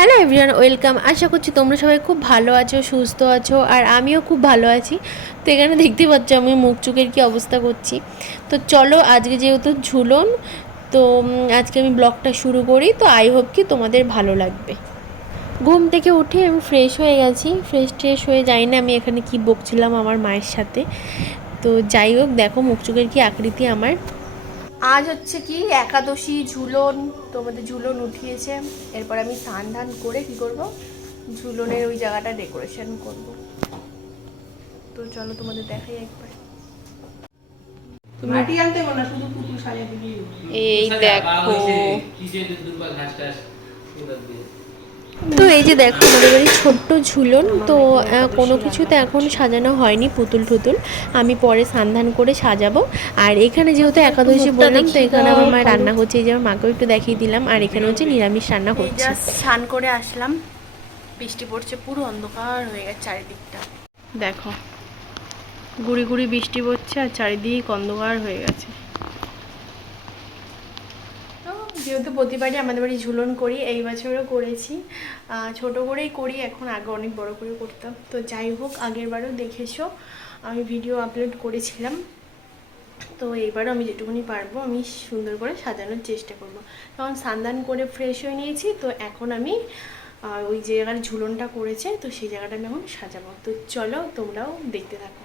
Hello everyone, welcome. আশা করছি তোমরা সবাই খুব ভালো আছো, সুস্থ আছো, আর আমিও খুব ভালো আছি। তো এখানে দেখতে পাচ্ছ আমি মুখ চোখের কী অবস্থা করছি। তো চলো আজকে যেহেতু ঝুলন, তো আজকে আমি ব্লগটা শুরু করি। তো আই হোপ কি তোমাদের ভালো লাগবে। ঘুম থেকে উঠে আমি ফ্রেশ হয়ে গেছি। ফ্রেশ ট্রেশ হয়ে যাই না আমি এখানে কি বকছিলাম আমার মায়ের সাথে। তো যাই হোক, দেখো মুখ চোখের কি আকৃতি আমার। আজ হচ্ছে কি একাদশী ঝুলন তোমাদের ঝুলন উঠিয়েছে। এরপর আমি স্নান ধান করে কি করব? ঝুলনের ওই জায়গাটা ডেকোরেশন করব। তো চলো তোমাদের দেখাই একবার। তুমি মাটি আনতে হবে না শুধু পুতুল সাজিয়ে দিবি এই দেখো। দেখো তো এই যে দেখো আমাদের বাড়ি ছোট্ট ঝুলন তো কোনো কিছুতে এখন সাজানো হয়নি পুতুল টুতুল। আমি পরে সান্ধান করে সাজাবো। আর এখানে যেহেতু একাদশী বললাম তো এখানে আমার মা রান্না করছে এই যে আমার মাকেও একটু দেখিয়ে দিলাম। আর এখানে হচ্ছে নিরামিষ রান্না হচ্ছে। স্নান করে আসলাম। বৃষ্টি পড়ছে পুরো অন্ধকার হয়ে গেছে চারিদিকটা। দেখো গুড়ি গুড়ি বৃষ্টি পড়ছে আর চারিদিক অন্ধকার হয়ে গেছে। যেহেতু প্রতিবারই আমাদের বাড়ি ঝুলন করি, এই বছরও করেছি। ছোট করেই করি, এখন আগে অনেক বড় করে করতাম। তো যাই হোক, আগের বারও দেখেছ, আমি ভিডিও আপলোড করেছিলাম। তো এইবারও আমি যেটুকুনি পারব, আমি সুন্দর করে সাজানোর চেষ্টা করব। তখন সান্দান করে ফ্রেশ হয়ে নিয়েছি, তো এখন আমি ওই জায়গার ঝুলনটা করেছে, তো সেই জায়গাটা আমি এখন সাজাবো। তো চলো, তোমরাও দেখতে থাকো।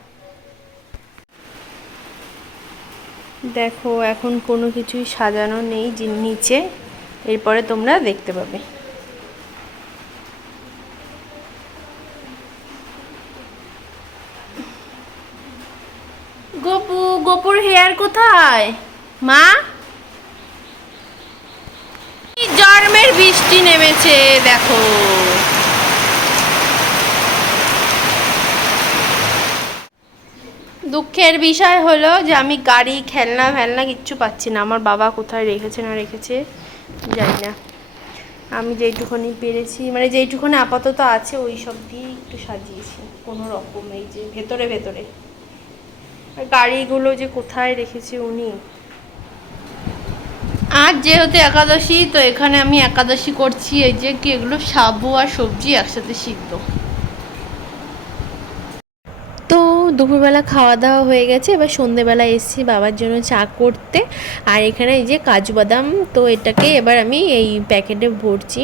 দেখো, এখন কোনো কিছুই সাজানো নেই যে নিচে। এরপরে তোমরা দেখতে পাবে। গপু, গপুর হেয়ার কোথায়? মা? জন্মের বৃষ্টি নেমেছে, দেখো। দুঃখের বিষয় হলো যে আমি গাড়ি, খেলনা ফেলনা কিচ্ছু পাচ্ছি না। আমার বাবা কোথায় রেখেছে, না রেখেছে, জানি না। আমি যেইটুকুনি পেরেছি মানে যেইটুকুনি আপাতত আছে ওই সব দিয়ে একটু সাজিয়েছি। কোনো রকম এই যে ভেতরে ভেতরে। গাড়িগুলো যে কোথায় রেখেছে উনি? আজ যেহেতু একাদশী, তো এখানে আমি একাদশী করছি। এই যে কি, এগুলো সাবু আর সবজি একসাথে সিদ্ধ তো দুপুরবেলা খাওয়া দাওয়া হয়ে গেছে। এবার সন্ধেবেলা এসেছি বাবার জন্য চা করতে। আর এখানে এই যে কাজু বাদাম, তো এটাকে এবার আমি এই প্যাকেটে ভরছি।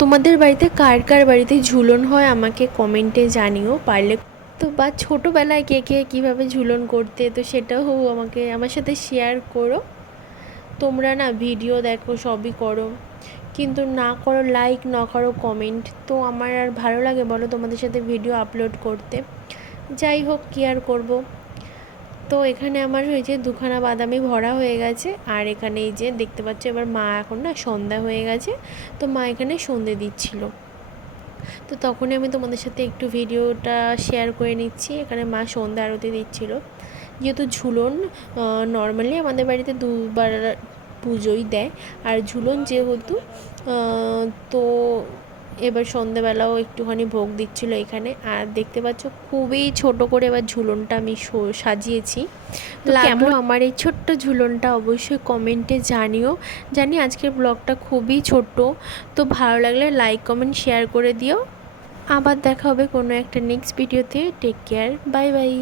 তোমাদের বাড়িতে কার কার বাড়িতে ঝুলন হয় আমাকে কমেন্টে জানিও। পারলে তো বা ছোটোবেলায় কে কে কীভাবে ঝুলন করতে, তো সেটাও আমাকে, আমার সাথে শেয়ার করো। তোমরা না ভিডিও দেখো, সবই করো। কিন্তু না করো লাইক না করো কমেন্ট তো আমার আর ভালো লাগে বলো তোমাদের সাথে ভিডিও আপলোড করতে। যাই হোক, কী আর করব? তো এখানে আমার হয়েছে দুখানা বাদামি ভরা হয়ে গেছে, আর এখানে এই যে দেখতে পাচ্ছ এবার মা এখন না সন্ধ্যা হয়ে গেছে, তো মা এখানে সন্ধে দিচ্ছিল। তো তখনই আমি তোমাদের সাথে একটু ভিডিওটা শেয়ার করে নিচ্ছি, এখানে মা সন্ধ্যা আরতি দিচ্ছিল। যেহেতু ঝুলন নর্মালি আমাদের বাড়িতে দুবার পুজোই দেয়, আর ঝুলন যেহেতু তো এবার সন্ধেবেলাও একটুখানি ভোগ দিচ্ছিল এখানে। আর দেখতে পাচ্ছ খুবই ছোট করে এবার ঝুলনটা আমি সাজিয়েছি। তো কেমন আমার এই ছোট্ট ঝুলনটা অবশ্যই কমেন্টে জানিও। জানি আজকের ব্লগটা খুবই ছোট্ট তো ভালো লাগলে লাইক কমেন্ট শেয়ার করে দিও। আবার দেখা হবে কোনো একটা নেক্সট ভিডিওতে টেক কেয়ার বাই বাই